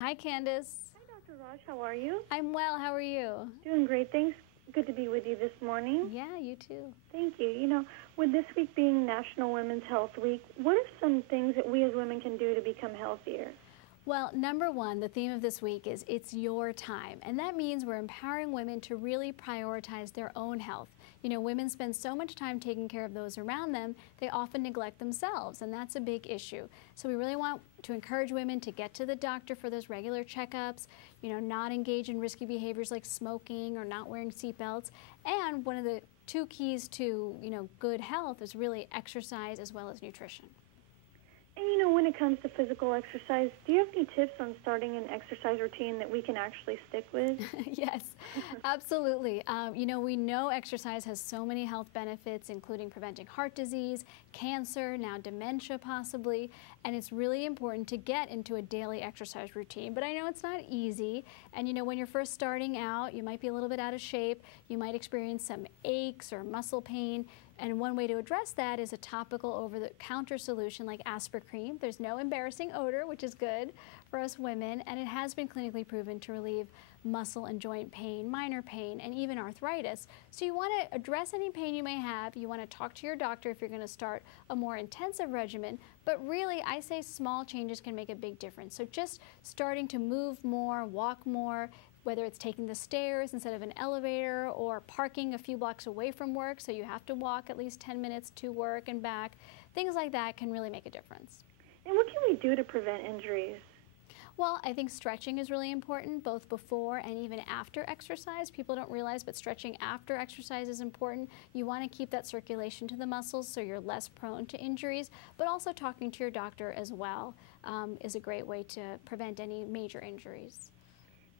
Hi, Candace. Hi, Dr. Raj. How are you? I'm well. How are you? Doing great. Thanks. Good to be with you this morning. Yeah, you too. Thank you. With this week being National Women's Health Week, what are some things that we as women can do to become healthier? Well, number one, the theme of this week is it's your time. And that means we're empowering women to really prioritize their own health. You know, women spend so much time taking care of those around them, they often neglect themselves, and that's a big issue. So we really want to encourage women to get to the doctor for those regular checkups, not engage in risky behaviors like smoking or not wearing seatbelts. And one of the two keys to, good health is really exercise as well as nutrition. And when it comes to physical exercise, do you have any tips on starting an exercise routine that we can actually stick with? Yes, absolutely. We know exercise has so many health benefits, including preventing heart disease, cancer, now dementia possibly, and it's really important to get into a daily exercise routine. But I know it's not easy, and when you're first starting out, you might be a little bit out of shape, you might experience some aches or muscle pain, and one way to address that is a topical over-the-counter solution like Aspercreme. There's no embarrassing odor, which is good for us women, and it has been clinically proven to relieve muscle and joint pain, minor pain, and even arthritis. So you want to address any pain you may have. You want to talk to your doctor if you're going to start a more intensive regimen. But really, I say small changes can make a big difference. So just starting to move more, walk more, whether it's taking the stairs instead of an elevator or parking a few blocks away from work so you have to walk at least 10 minutes to work and back, things like that can really make a difference. And what can we do to prevent injuries? Well, I think stretching is really important, both before and even after exercise. People don't realize, but stretching after exercise is important. You want to keep that circulation to the muscles so you're less prone to injuries, but also talking to your doctor as well is a great way to prevent any major injuries.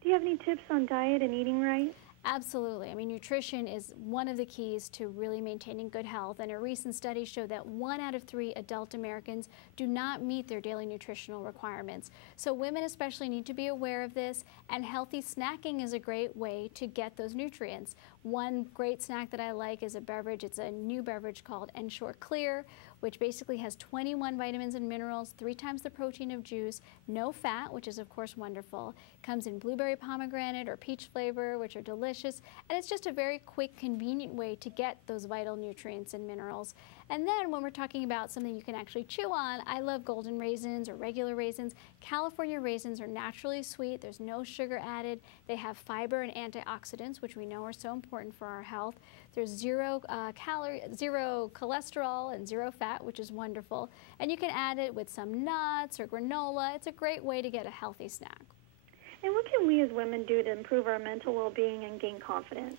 Do you have any tips on diet and eating right? Absolutely. I mean, nutrition is one of the keys to really maintaining good health, and a recent study showed that 1 out of 3 adult Americans do not meet their daily nutritional requirements. So women especially need to be aware of this, and healthy snacking is a great way to get those nutrients. One great snack that I like is a beverage. It's a new beverage called Ensure Clear, which basically has 21 vitamins and minerals, 3 times the protein of juice, no fat, which is of course wonderful. Comes in blueberry pomegranate or peach flavor, which are delicious. And it's just a very quick, convenient way to get those vital nutrients and minerals. And then when we're talking about something you can actually chew on, I love golden raisins or regular raisins. California raisins are naturally sweet. There's no sugar added. They have fiber and antioxidants, which we know are so important for our health. There's zero cholesterol and 0 fat, which is wonderful. And you can add it with some nuts or granola. It's a great way to get a healthy snack. And what can we as women do to improve our mental well-being and gain confidence?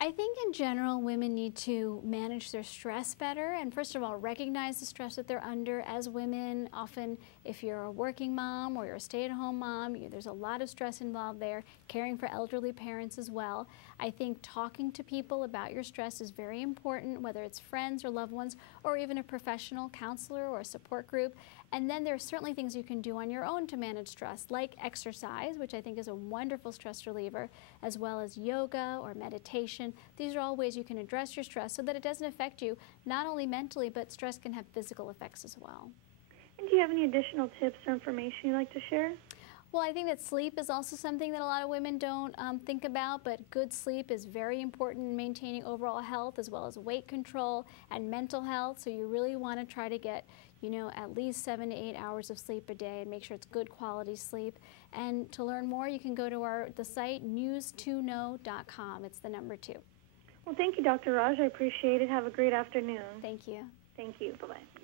I think in general, women need to manage their stress better, and first of all, recognize the stress that they're under. As women, often if you're a working mom or you're a stay-at-home mom, there's a lot of stress involved there, caring for elderly parents as well. I think talking to people about your stress is very important, whether it's friends or loved ones, or even a professional counselor or a support group. And then there are certainly things you can do on your own to manage stress, like exercise, which I think is a wonderful stress reliever, as well as yoga or meditation. These are all ways you can address your stress so that it doesn't affect you, not only mentally, but stress can have physical effects as well. And do you have any additional tips or information you'd like to share? Well, I think that sleep is also something that a lot of women don't think about, but good sleep is very important in maintaining overall health as well as weight control and mental health. So you really want to try to get, at least 7 to 8 hours of sleep a day and make sure it's good quality sleep. And to learn more, you can go to the site news2know.com. It's the number 2. Well, thank you, Dr. Raj. I appreciate it. Have a great afternoon. Thank you. Thank you. Bye-bye.